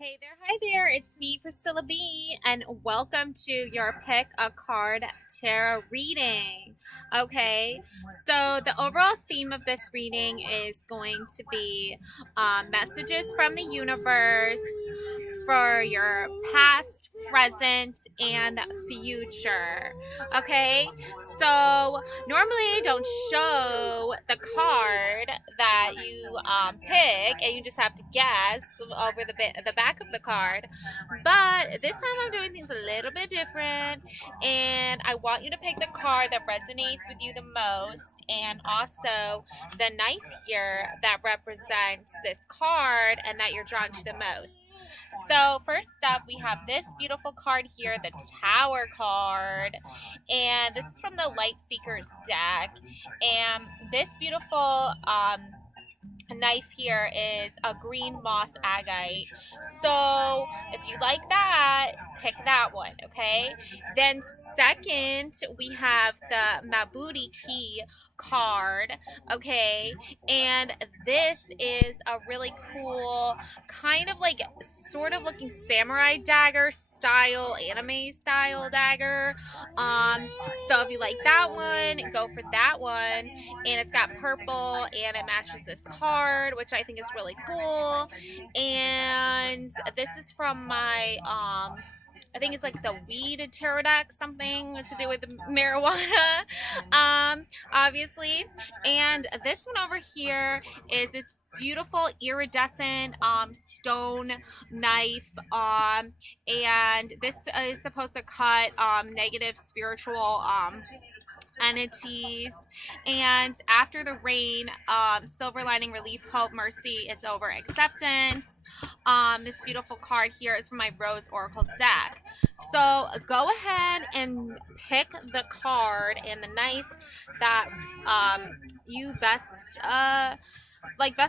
Hi there, it's me, Priscilla B, and welcome to your Pick a Card Tarot reading. Okay, so the overall theme of this reading is going to be messages from the universe for your past, present, and future. Okay, so normally I don't show the card that you pick, and you just have to guess over the back of the card. But this time I'm doing things a little bit different, and I want you to pick the card that resonates with you the most, and also the knife here that represents this card and that you're drawn to the most. So first up, we have this beautiful card here, the Tower card, and this is from the Light Seekers deck. And this beautiful knife here is a green moss agate. So if you like that, pick that one, okay? Then second, we have the Mabuti key card, okay? And this is a really cool kind of like sort of looking samurai dagger style, anime style dagger. Um so if you like that one, go for that one. And it's got purple and it matches this card, which I think is really cool. And this is from my I think it's like the weed tarot deck, something to do with marijuana, obviously. And this one over here is this beautiful iridescent stone knife, and this is supposed to cut negative spiritual entities. And after the rain, silver lining, relief, hope, mercy, it's over, acceptance. This beautiful card here is from my Rose Oracle deck. So go ahead and pick the card and the knife that you best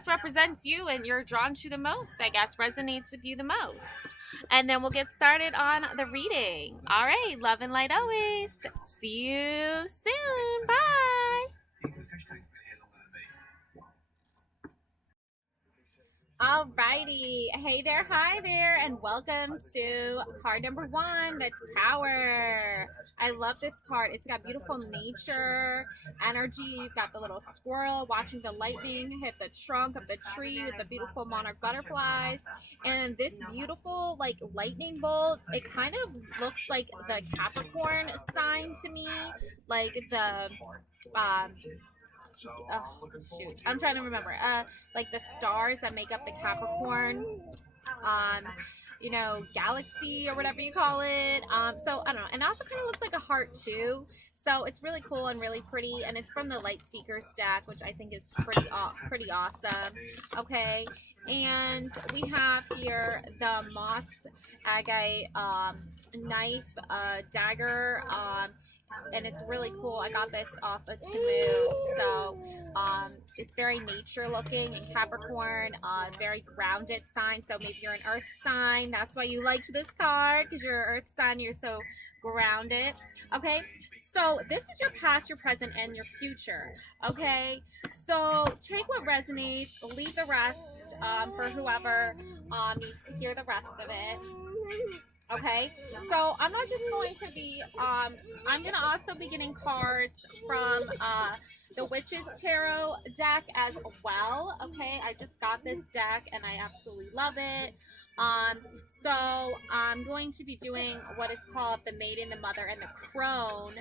represents you and you're drawn to the most, I guess, resonates with you the most. And then we'll get started on the reading. All right, love and light always. See you soon. Bye. Alrighty. Hey there, hi there, and welcome to card number one, the Tower. I love this card. It's got beautiful nature energy. You've got the little squirrel watching the lightning hit the trunk of the tree with the beautiful monarch butterflies. And this beautiful, like, lightning bolt, it kind of looks like the Capricorn sign to me. Like the um oh shoot, I'm trying to remember, like the stars that make up the Capricorn um galaxy or whatever you call it. So I don't know, and it also kind of looks like a heart too. So it's really cool and really pretty, and it's from the Light Seekers deck, which I think is pretty awesome. Okay, and we have here the moss agate knife, dagger, and it's really cool. I got this off of Temu. So it's very nature looking, and Capricorn, very grounded sign. So maybe you're an earth sign. That's why you liked this card, because you're an earth sign. You're so grounded. Okay, so this is your past, your present, and your future. Okay, so take what resonates, leave the rest for whoever needs to hear the rest of it. Okay, so I'm not just going to be, I'm going to also be getting cards from the Witches Tarot deck as well. Okay, I just got this deck and I absolutely love it. Um, so I'm going to be doing what is called the Maiden, the Mother, and the Crone,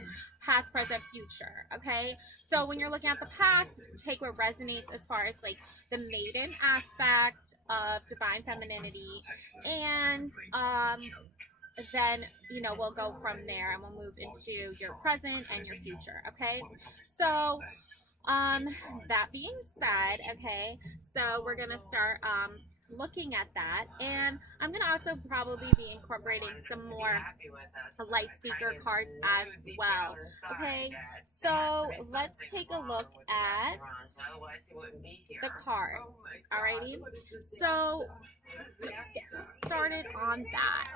past, present, future. Okay, so when you're looking at the past, take what resonates as far as like the maiden aspect of divine femininity, and then we'll go from there and we'll move into your present and your future. Okay, so that being said, okay, so we're gonna start looking at that, and I'm gonna also probably be incorporating some more light seeker cards as well. Okay, so let's take a look at the cards. Alrighty, so let's get started on that.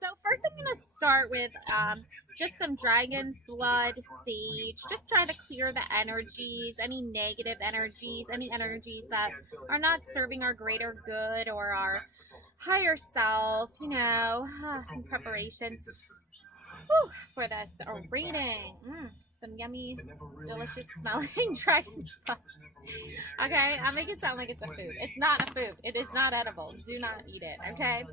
So first I'm going to start with just some dragon's blood sage. Just try to clear the energies, any negative energies, any energies that are not serving our greater good or our higher self, in preparation for this reading. Some yummy, delicious smelling dragon's blood. Okay, I'll make it sound like it's a food. It's not a food. It is not edible. Do not eat it. Okay.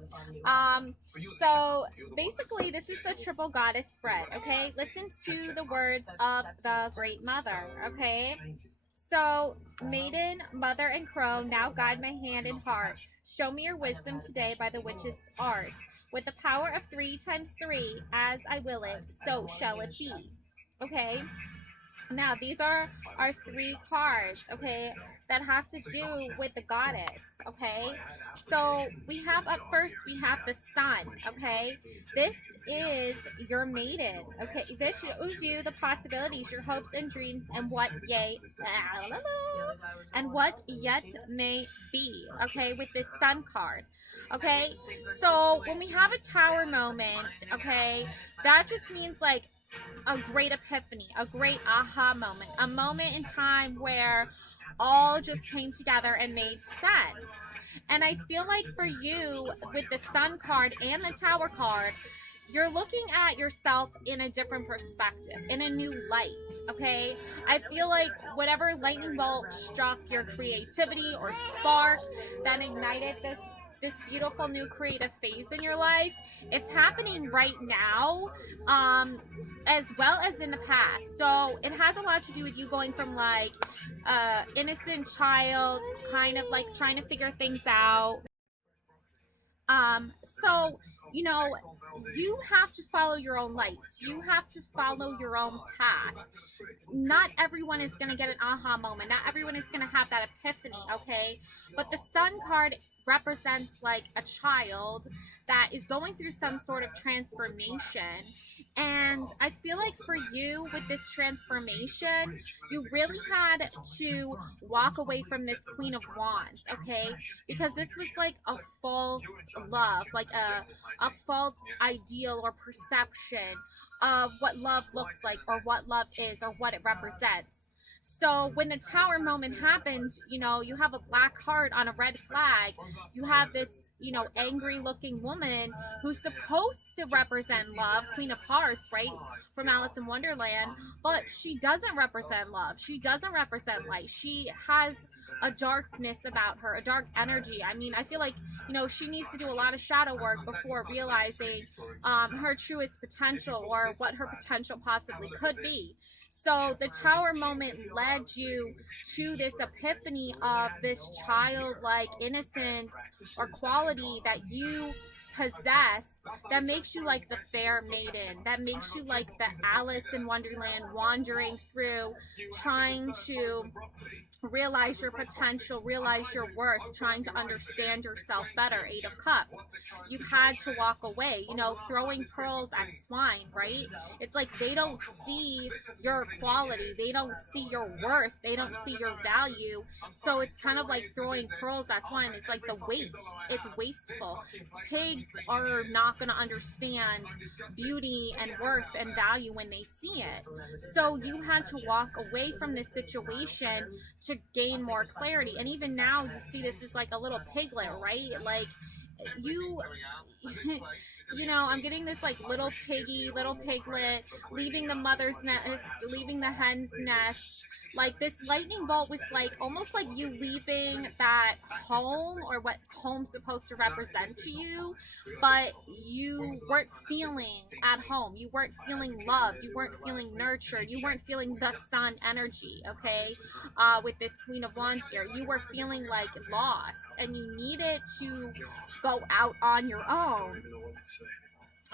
Um. So basically, this is the triple goddess spread. Okay. Listen to the words of the Great Mother. Okay. So, maiden, mother, and crone, now guide my hand and heart. Show me your wisdom today by the witch's art. With the power of 3 times 3, as I will it, so shall it be. Okay. Now, these are our 3 cards, okay, that have to do with the goddess, okay? So, we have up first, we have the sun, okay? This is your maiden, okay? This shows you the possibilities, your hopes and dreams, and what yet may be, okay, with this sun card. Okay, so when we have a tower moment, okay, that just means like a great epiphany, a great aha moment, a moment in time where all just came together and made sense. And I feel like for you, with the sun card and the tower card, you're looking at yourself in a different perspective, in a new light, okay? I feel like whatever lightning bolt struck your creativity or spark that ignited this beautiful new creative phase in your life, it's happening right now, as well as in the past. So it has a lot to do with you going from like innocent child, kind of like trying to figure things out. So, you have to follow your own light. You have to follow your own path. Not everyone is going to get an aha moment. Not everyone is going to have that epiphany, okay? But the sun card represents like a child that is going through some sort of transformation. And I feel like for you with this transformation, you really had to walk away from this Queen of Wands, okay? Because this was like a false love, like a false ideal or perception of what love looks like or what love is or what it represents. So when the tower moment happens, you have a black heart on a red flag. You have this, angry looking woman who's supposed to represent love, Queen of Hearts, right? From Alice in Wonderland, but she doesn't represent love. She doesn't represent light. She has a darkness about her, a dark energy. I mean, I feel like, she needs to do a lot of shadow work before realizing her truest potential or what her potential possibly could be. So the tower moment led you to this epiphany of this childlike innocence or quality that you possess that makes you like the fair maiden, that makes you like the Alice in Wonderland wandering through, trying to realize your potential, realize your worth, trying to understand yourself better. 8 of Cups. You had to walk away, throwing pearls at swine, right? It's like they don't see your quality, they don't see your worth, they don't see your value. So it's kind of like throwing pearls at swine. It's like the waste. It's wasteful. Pigs are not going to understand beauty and worth and value when they see it. So you had to walk away from this situation to gain more clarity. And even now you see this is like a little piglet, right? Like you I'm getting this like little piglet leaving the mother's nest, leaving the hen's nest. Like this lightning bolt was like almost like you leaving that home, or what home's supposed to represent to you, but you weren't feeling at home. You weren't feeling loved. You weren't feeling nurtured. You weren't feeling the sun energy, okay? With this Queen of Wands here, you were feeling like lost, and you needed to go out on your own.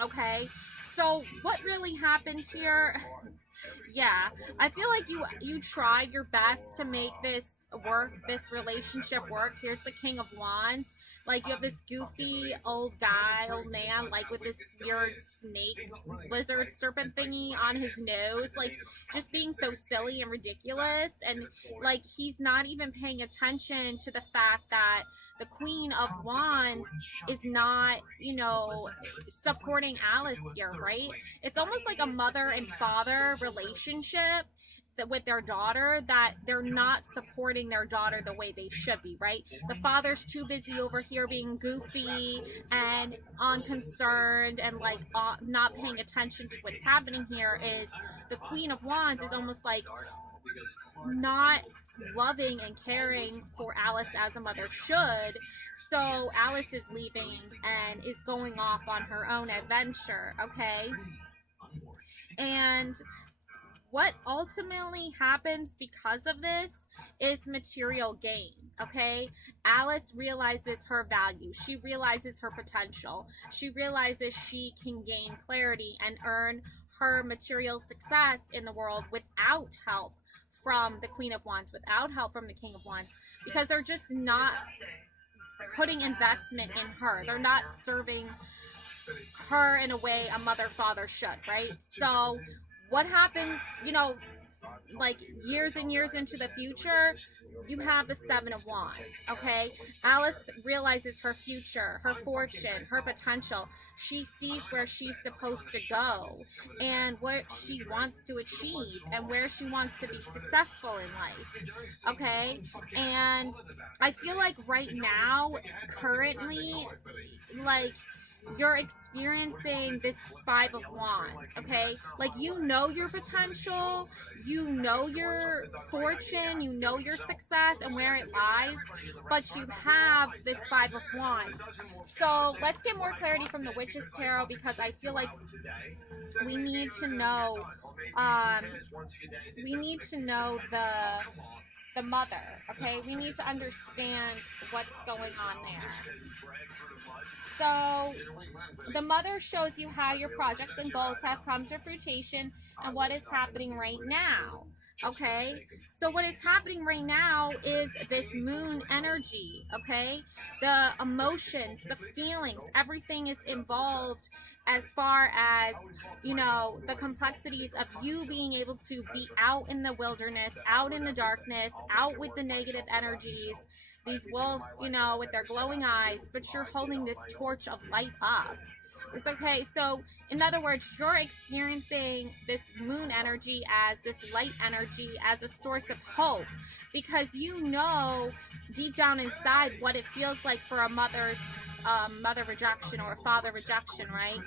Okay, so what really happened here? Yeah, I feel like you tried your best to make this work, this relationship work. Here's the King of Wands. Like, you have this goofy old man, like with this weird snake, lizard, serpent thingy on his nose, like just being so silly and ridiculous. And like, he's not even paying attention to the fact that the Queen of Wands is not, you know, supporting Alice here, right? It's almost like a mother and father relationship that with their daughter, that they're not supporting their daughter the way they should be, right? The father's too busy over here being goofy and unconcerned and like not paying attention to what's happening here. Is the Queen of Wands is almost like not loving and caring for Alice as a mother should. So Alice is leaving and is going off on her own adventure, okay? And what ultimately happens because of this is material gain, okay? Alice realizes her value. She realizes her potential. She realizes she can gain clarity and earn her material success in the world without help from the Queen of Wands, without help from the King of Wands, because they're just not putting investment in her. They're not serving her in a way a mother father should, right? So what happens, you know, like years and years into the future, you have the Seven of Wands, okay? Alice realizes her future, her fortune, her potential. She sees where she's supposed to go and what she wants to achieve and where she wants to be successful in life, okay? And I feel like right now, currently, like, you're experiencing this Five of Wands, okay? Like, you know your potential, you know your fortune, you know your success and where it lies, but you have this Five of Wands. So let's get more clarity from the Witch's Tarot, because I feel like we need to know, the mother, okay? We need to understand what's going on there. So the mother shows you how your projects and goals have come to fruition and what is happening right now, okay? So what is happening right now is this moon energy, okay? The emotions, the feelings, everything is involved as far as, you know, the complexities of you being able to be out in the wilderness, out in the darkness, out with the negative energies, these wolves, you know, with their glowing eyes, but you're holding this torch of light up. It's okay. So, in other words, you're experiencing this moon energy as this light energy, as a source of hope, because you know deep down inside what it feels like for a mother rejection or a father rejection, right?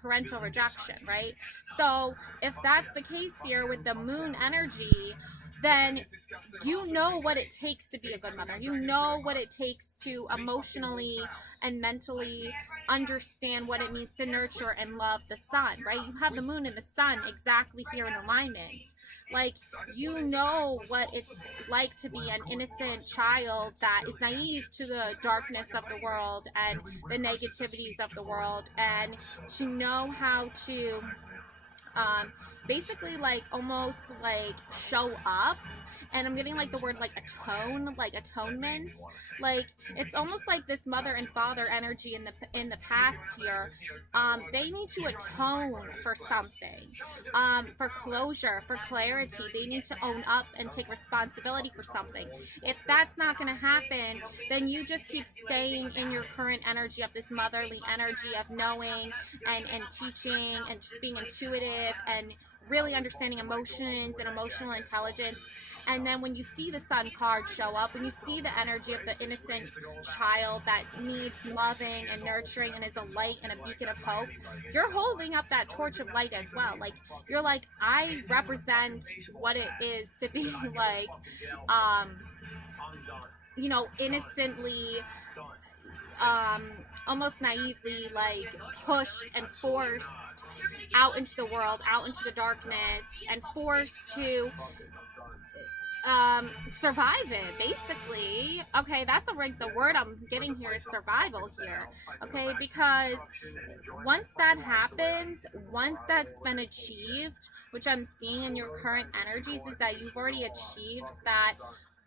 Parental rejection, right? So if that's the case here with the moon energy, then you know what it takes to be a good mother. You know what it takes to emotionally and mentally understand what it means to nurture and love the sun, right? You have the moon and the sun exactly here in alignment. Like, you know what it's like to be an innocent child that is naive to the darkness of the world and the negativities of the world, and to know how to basically like almost like show up. And I'm getting like the word like atone, like atonement. Like, it's almost like this mother and father energy in the past here. They need to atone for something, for closure, for clarity. They need to own up and take responsibility for something. If that's not going to happen, then you just keep staying in your current energy of this motherly energy of knowing and teaching and just being intuitive and really understanding emotions and emotional intelligence. And then when you see the sun card show up, when you see the energy of the innocent child that needs loving and nurturing and is a light and a beacon of hope, you're holding up that torch of light as well. Like, you're like, I represent what it is to be like, you know, innocently, almost naively, like, pushed and forced out into the world, out into the darkness, and forced to survive it, basically. Okay, that's the word I'm getting here is survival here. Okay, because once that happens, once that's been achieved, which I'm seeing in your current energies, is that you've already achieved that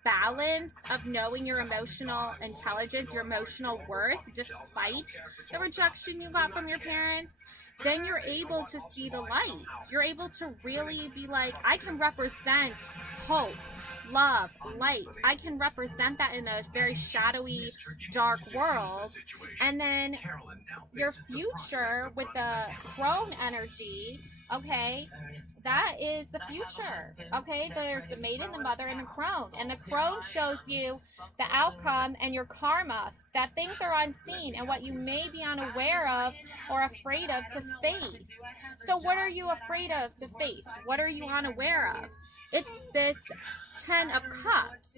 balance of knowing your emotional intelligence, your emotional worth, despite the rejection you got from your parents. Then you're able to see the light. You're able to really be like, I can represent hope. love, light. I can represent that in a very shadowy, dark world. And then your future with the crone energy, okay, that is the future. Okay, there's the maiden, the mother, and the crone. And the crone shows you the outcome and your karma, that things are unseen and what you may be unaware of or afraid of to face. So, what are you afraid of to face? What are you unaware of? It's this 10 of Cups.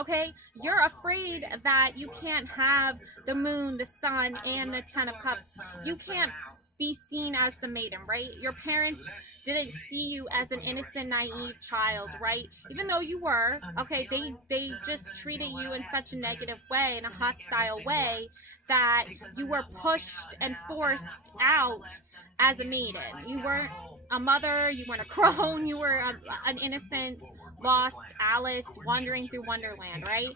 Okay, you're afraid that you can't have the moon, the sun, and the 10 of Cups. You can't be seen as the maiden, right? Your parents didn't see you as an innocent, naive child, right? Even though you were, okay, they just treated you in such a negative way, in a hostile way, that you were pushed and forced out as a maiden. You weren't a mother, you weren't a crone, you were an innocent, lost Alice wandering through Wonderland, right?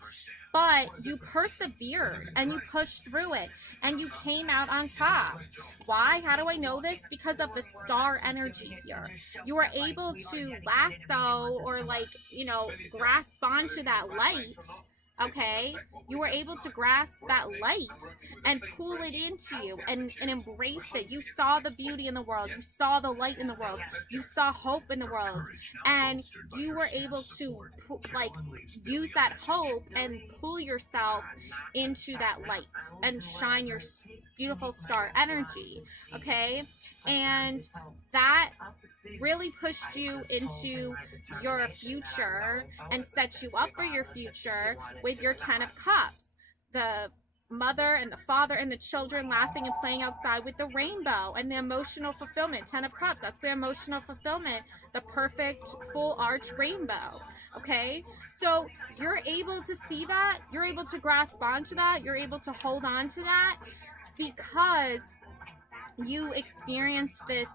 But you persevered and you pushed through it and you came out on top. Why? How do I know this? Because of the star energy here. You were able to lasso or, like, you know, grasp onto that light. Okay, you were able to grasp that light and pull it into you and embrace it. You saw the beauty in the world, you saw the light in the world, you saw hope in the world, and you were able to like use that hope and pull yourself into that light and shine your beautiful star energy. Okay, and that really pushed you into your future and set you up for your future with your 10 of Cups. The mother and the father and the children laughing and playing outside with the rainbow and the emotional fulfillment. 10 of Cups, that's the emotional fulfillment, the perfect full arch rainbow. Okay, so you're able to see that, you're able to grasp onto that, you're able to hold on to that because you experienced this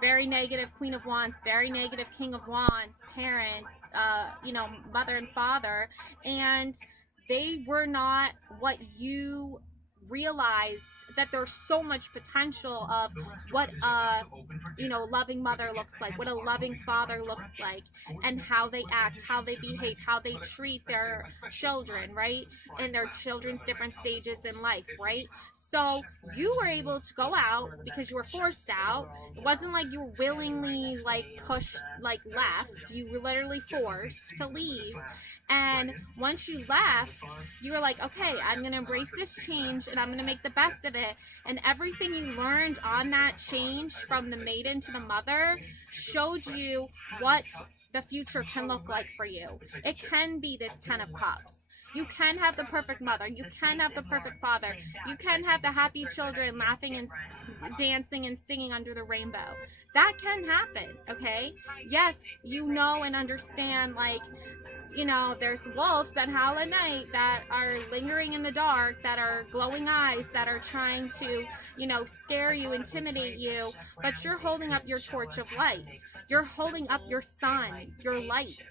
very negative Queen of Wands, very negative King of Wands, parents, you know, mother and father, and they were not what you realized, that there's so much potential of what a, you know, loving mother looks like, what a loving father looks like, and how they act, how they behave, how they treat their children, right? In their children's different stages in life, right? So you were able to go out because you were forced out. It wasn't like you were willingly like pushed, like left. You were literally forced to leave. And once you left, you were like, okay, I'm going to embrace this change and I'm going to make the best of it. And everything you learned on that change from the maiden to the mother showed you what the future can look like for you. It can be this 10 of Cups. You can have the perfect mother. You can have the perfect father. You can have the happy children laughing and dancing and singing under the rainbow. That can happen, okay? Yes, you know and understand, like, you know, there's wolves that howl at night, that are lingering in the dark, that are glowing eyes, that are trying to, you know, scare you, intimidate you, but you're holding up your torch of light. You're holding up your sun, your light.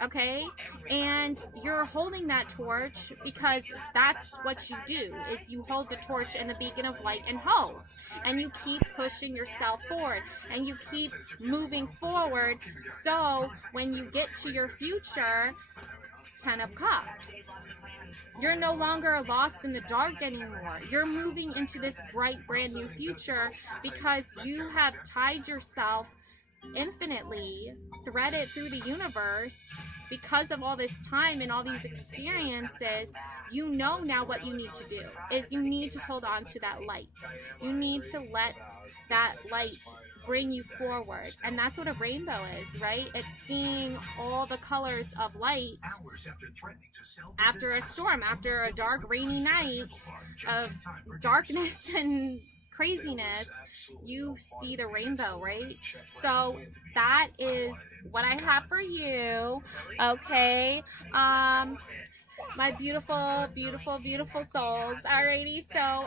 Okay, and you're holding that torch because that's what you do, is you hold the torch and the beacon of light and hope, and you keep pushing yourself forward and you keep moving forward, so when you get to your future, 10 of Cups, you're no longer lost in the dark anymore. You're moving into this bright brand new future because you have tied yourself infinitely, threaded through the universe because of all this time and all these experiences. You know now what you need to do is you need to hold on to that light. You need to let that light bring you forward, and that's what a rainbow is, right? It's seeing all the colors of light after a storm, after a dark rainy night of darkness and craziness. You see the rainbow, right? So that is what I have for you. Okay, my beautiful, beautiful, beautiful souls. Alrighty, so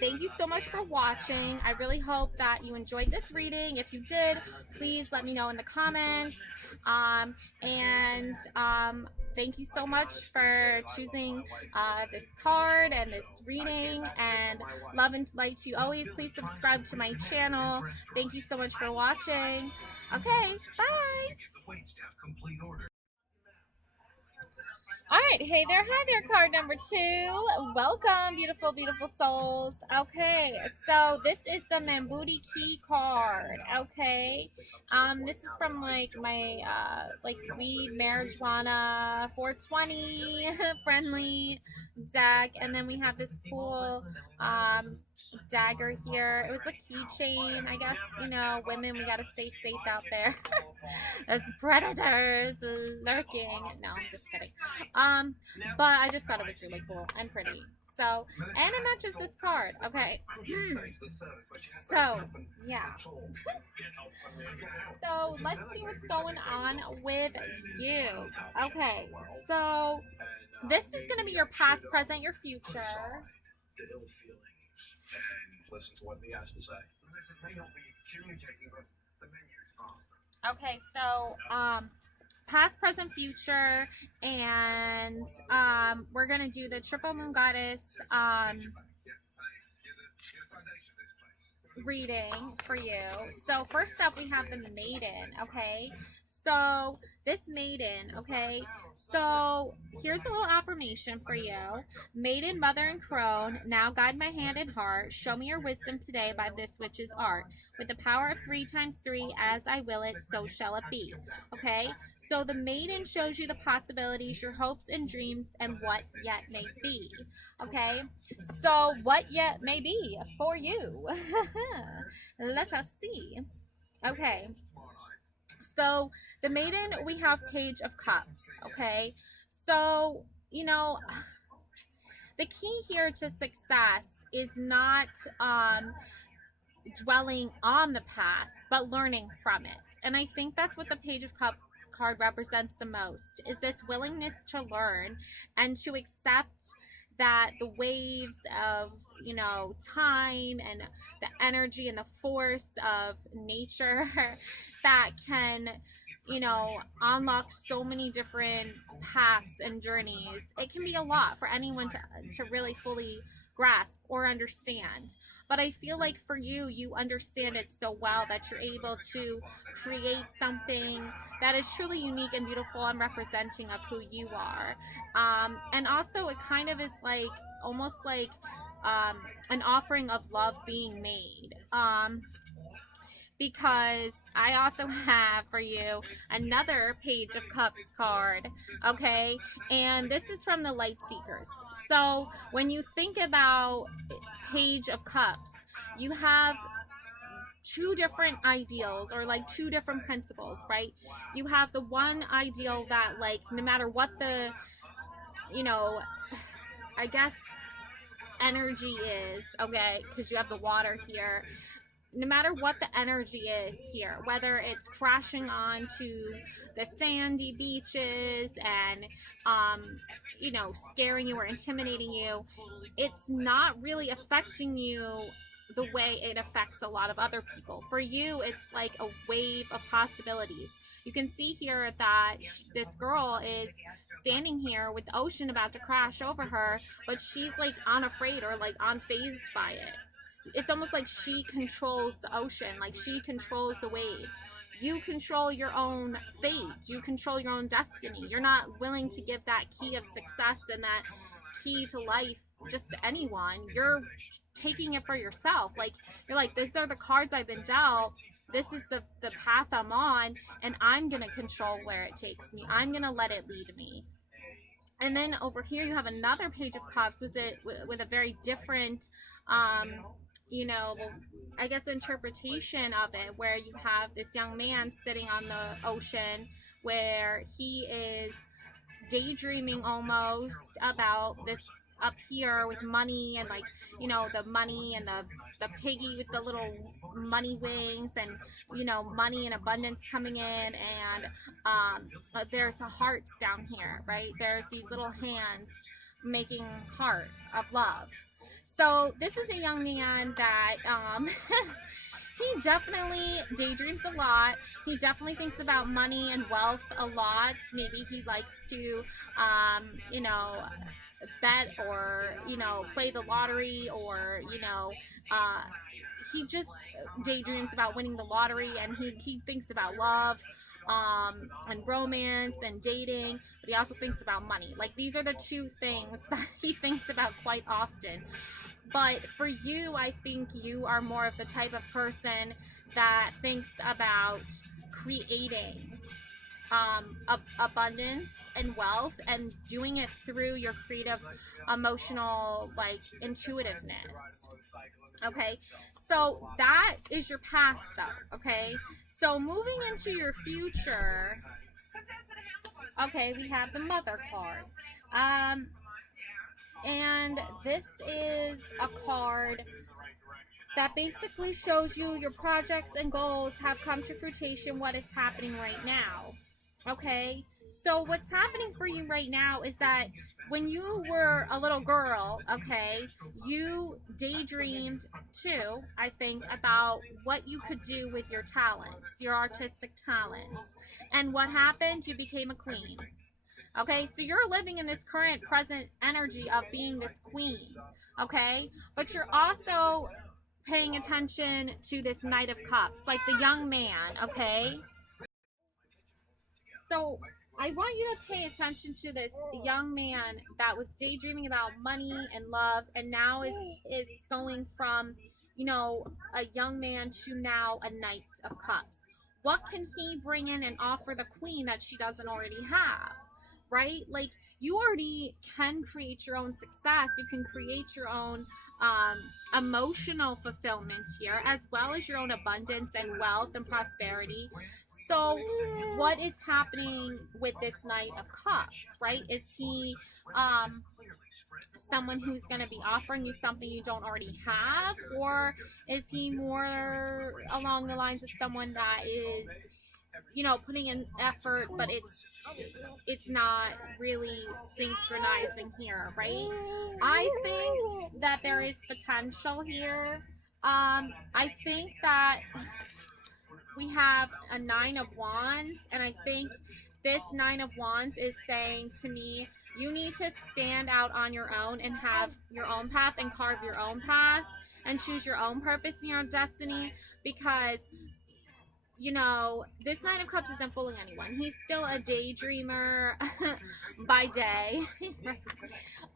thank you so much for watching. I really hope that you enjoyed this reading. If you did, please let me know in the comments. Thank you so much for choosing this card and this reading, and love and light to you always. Please subscribe to my channel. Thank you so much for watching. Okay, bye. All right, hey there, hi there, card number 2. Welcome, beautiful, beautiful souls. Okay, so this is the Mambuti Key card. Okay, this is from like my like weed, marijuana, 420 friendly deck, and then we have this cool dagger here. It was a keychain, I guess. You know, women, we gotta stay safe out there. There's predators lurking. No, I'm just kidding. But I just thought it was really cool and pretty. So, and it matches this card. Okay. So, yeah. So, let's see what's going on with you. Okay. So, this is going to be your past, present, your future. Okay, so past, present, future, and we're gonna do the triple moon goddess reading for you. So first up, we have the maiden. Okay, so this maiden. Okay, so here's a little affirmation for you. Maiden, mother, and crone, now guide my hand and heart. Show me your wisdom today by this witch's art. With the power of 3 times 3, as I will it, so shall it be. Okay, so the maiden shows you the possibilities, your hopes and dreams, and what yet may be. Okay, so what yet may be for you? Let us see. Okay, so the maiden, we have Page of Cups. Okay, so you know, the key here to success is not dwelling on the past, but learning from it. And I think that's what the Page of Cups card represents the most, is this willingness to learn and to accept that the waves of, you know, time and the energy and the force of nature that can, you know, unlock so many different paths and journeys. It can be a lot for anyone to really fully grasp or understand. But I feel like for you, you understand it so well that you're able to create something that is truly unique and beautiful and representing of who you are. And also, it kind of is like almost like an offering of love being made. Because I also have for you another Page of Cups card, okay? And this is from the Light Seekers. So when you think about Page of Cups, you have two different ideals, or like two different principles, right? You have the one ideal that, like, no matter what the, you know, I guess energy is, okay, because you have the water here, no matter what the energy is here, whether it's crashing onto the sandy beaches and, you know, scaring you or intimidating you, it's not really affecting you the way it affects a lot of other people. For you, it's like a wave of possibilities. You can see here that this girl is standing here with the ocean about to crash over her, but she's like unafraid or like unfazed by it. It's almost like she controls the ocean, like she controls the waves. You control your own fate, you control your own destiny. You're not willing to give that key of success and that key to life just to anyone. You're taking it for yourself. Like, you're like, these are the cards I've been dealt, this is the path I'm on, and I'm gonna control where it takes me. I'm gonna let it lead me. And then over here you have another Page of Cups with a very different you know, I guess interpretation of it, where you have this young man sitting on the ocean where he is daydreaming almost about this up here with money, and like, you know, the money and the piggy with the little money wings, and, you know, money and abundance coming in, and there's hearts down here, right? There's these little hands making heart of love. So this is a young man that he definitely daydreams a lot. He definitely thinks about money and wealth a lot. Maybe he likes to, you know, bet, or, you know, play the lottery, or, you know, he just daydreams about winning the lottery, and he thinks about love. and romance and dating, but he also thinks about money. Like, these are the two things that he thinks about quite often. But for you, I think you are more of the type of person that thinks about creating abundance and wealth, and doing it through your creative, emotional, like, intuitiveness. Okay, so that is your past, though. Okay, so moving into your future. Okay, we have the Mother card. Um, and this is a card that basically shows you your projects and goals have come to fruition, what is happening right now. Okay, so what's happening for you right now is that when you were a little girl, okay, you daydreamed too, I think, about what you could do with your talents, your artistic talents. And what happened? You became a queen. Okay, so you're living in this current present energy of being this queen. Okay, but you're also paying attention to this Knight of Cups, like the young man. Okay, so I want you to pay attention to this young man that was daydreaming about money and love, and now is going from, you know, a young man to now a Knight of Cups. What can he bring in and offer the queen that she doesn't already have? Right? Like, you already can create your own success. You can create your own emotional fulfillment here, as well as your own abundance and wealth and prosperity. So, what is happening with this Knight of Cups, right? Is he someone who's going to be offering you something you don't already have, or is he more along the lines of someone that is, you know, putting in effort, but it's not really synchronizing here, right? I think that there is potential here. I think that we have a Nine of Wands, and I think this Nine of Wands is saying to me, you need to stand out on your own and have your own path and carve your own path and choose your own purpose in your destiny, because, you know, this Nine of Cups isn't fooling anyone. He's still a daydreamer by day.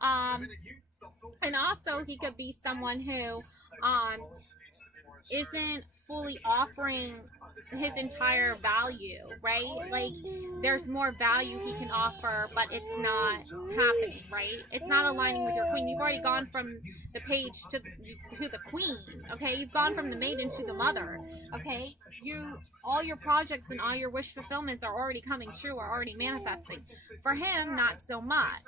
And also he could be someone who isn't fully offering his entire value, right? Like, there's more value he can offer, but it's not happening, right? It's not aligning with your queen. You've already gone from the page to the queen, okay? You've gone from the maiden to the mother, okay? All your projects and all your wish fulfillments are already coming true, are already manifesting. For him, not so much.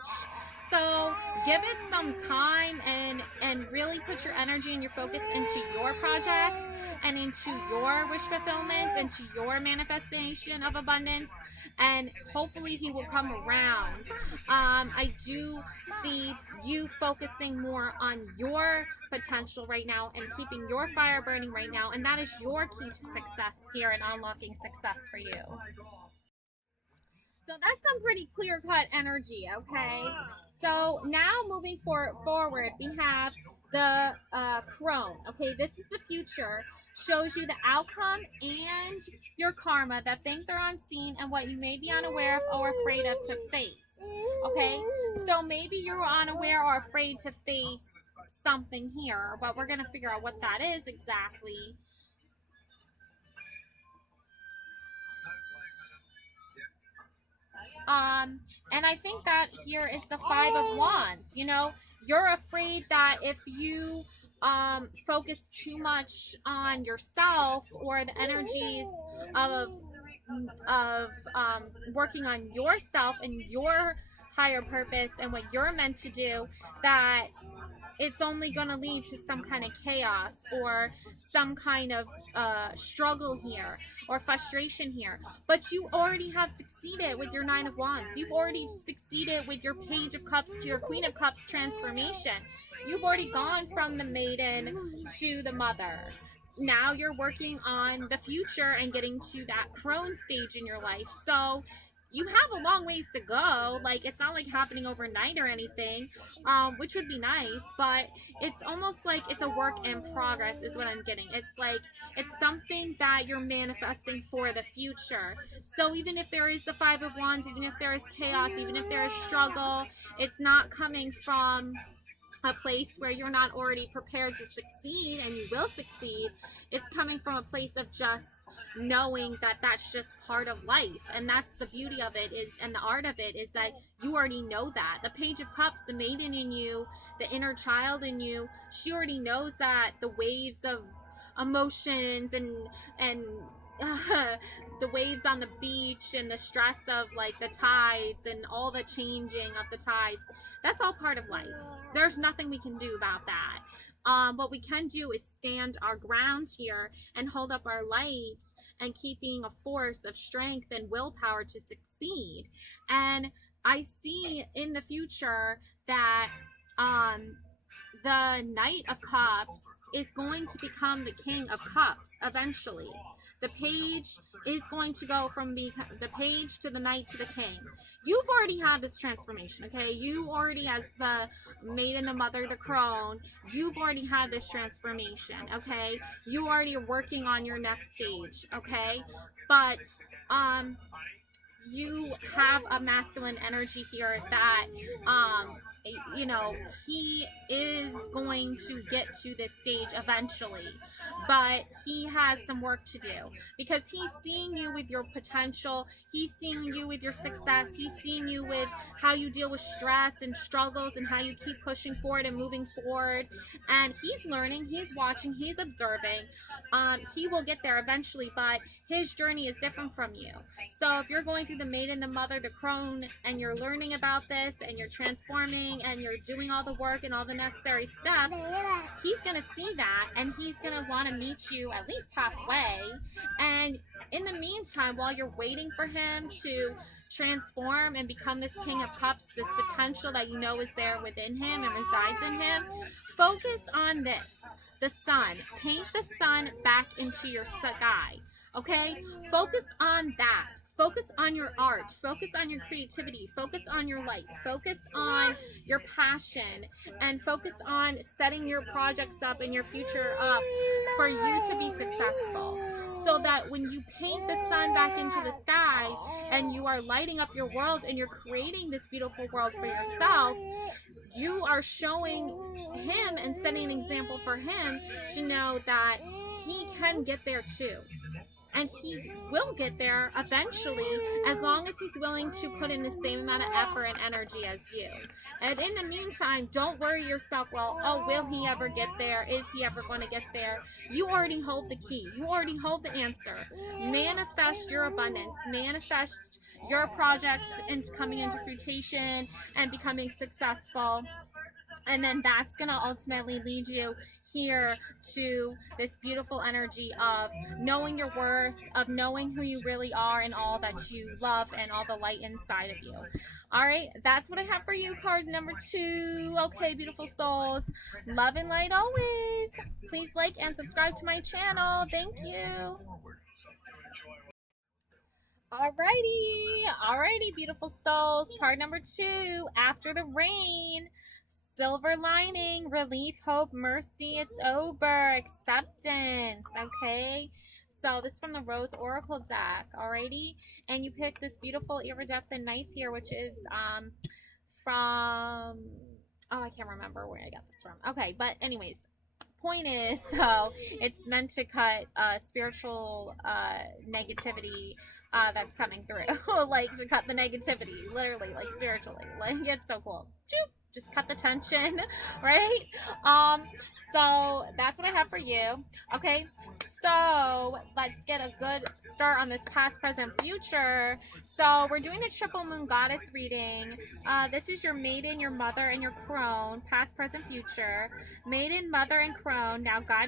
So give it some time and really put your energy and your focus into your projects and into your wish fulfillment, into your manifestation of abundance, and hopefully he will come around. I do see you focusing more on your potential right now and keeping your fire burning right now, and that is your key to success here and unlocking success for you. So that's some pretty clear-cut energy, okay? So now moving forward, we have the crone. Okay, this is the future. Shows you the outcome and your karma, that things are unseen and what you may be unaware of or afraid of to face. Okay, so maybe you're unaware or afraid to face something here, but we're going to figure out what that is exactly. And I think that here is the Five of Wands. You know, you're afraid that if you focus too much on yourself or the energies of working on yourself and your higher purpose and what you're meant to do, that it's only going to lead to some kind of chaos or some kind of struggle here or frustration here. But you already have succeeded with your Nine of Wands. You've already succeeded with your Page of Cups to your Queen of Cups transformation. You've already gone from the maiden to the mother. Now you're working on the future and getting to that crone stage in your life. So you have a long ways to go. Like, it's not like happening overnight or anything, which would be nice, but it's almost like it's a work in progress is what I'm getting. It's like it's something that you're manifesting for the future. So even if there is the Five of Wands, even if there is chaos, even if there is struggle, it's not coming from a place where you're not already prepared to succeed, and you will succeed. It's coming from a place of just knowing that that's just part of life, and that's the beauty of it is, and the art of it is that you already know that. The Page of Cups, the maiden in you, the inner child in you, she already knows that the waves of emotions and the waves on the beach and the stress of like the tides and all the changing of the tides, that's all part of life. There's nothing we can do about that. What we can do is stand our ground here and hold up our light and keep being a force of strength and willpower to succeed. And I see in the future that the Knight of Cups is going to become the King of Cups eventually. The page is going to go from the page to the knight to the king. You've already had this transformation, okay? You already, as the maiden, the mother, the crone, you've already had this transformation, okay? You already are working on your next stage, okay? But you have a masculine energy here that you know, he is going to get to this stage eventually, but he has some work to do because he's seeing you with your potential, he's seeing you with your success, he's seeing you with how you deal with stress and struggles and how you keep pushing forward and moving forward, and he's learning, he's watching, he's observing. He will get there eventually, but his journey is different from you. So if you're going through the maiden, the mother, the crone, and you're learning about this and you're transforming and you're doing all the work and all the necessary steps, he's going to see that and he's going to want to meet you at least halfway. And in the meantime, while you're waiting for him to transform and become this King of Cups, this potential that you know is there within him and resides in him, focus on this, the sun. Paint the sun back into your sky. Okay, focus on that. Focus on your art. Focus on your creativity. Focus on your light. Focus on your passion. And focus on setting your projects up and your future up for you to be successful. So that when you paint the sun back into the sky and you are lighting up your world and you're creating this beautiful world for yourself, you are showing him and setting an example for him to know that he can get there too. And he will get there eventually as long as he's willing to put in the same amount of effort and energy as you. And in the meantime, don't worry yourself, well, oh, will he ever get there? Is he ever going to get there? You already hold the key. You already hold the answer. Manifest your abundance. Manifest your projects into coming into fruition and becoming successful. And then that's going to ultimately lead you here to this beautiful energy of knowing your worth, of knowing who you really are and all that you love and all the light inside of you. All right, that's what I have for you, card number 2. Okay, beautiful souls, love and light always. Please like and subscribe to my channel. Thank you. Alrighty, beautiful souls. Card number 2, After the Rain. Silver lining, relief, hope, mercy, it's over, acceptance, okay? So this is from the Rose Oracle deck, alrighty? And you pick this beautiful iridescent knife here, which is from, oh, I can't remember where I got this from. Okay, but anyways, point is, so it's meant to cut spiritual negativity that's coming through. Like, to cut the negativity, literally, like spiritually. Like, it's so cool. Choop. Just cut the tension, right? So that's what I have for you. Okay, so let's get a good start on this past, present, future. So we're doing the triple moon goddess reading. This is your maiden, your mother, and your crone, past, present, future. Maiden, mother, and crone. Now guide my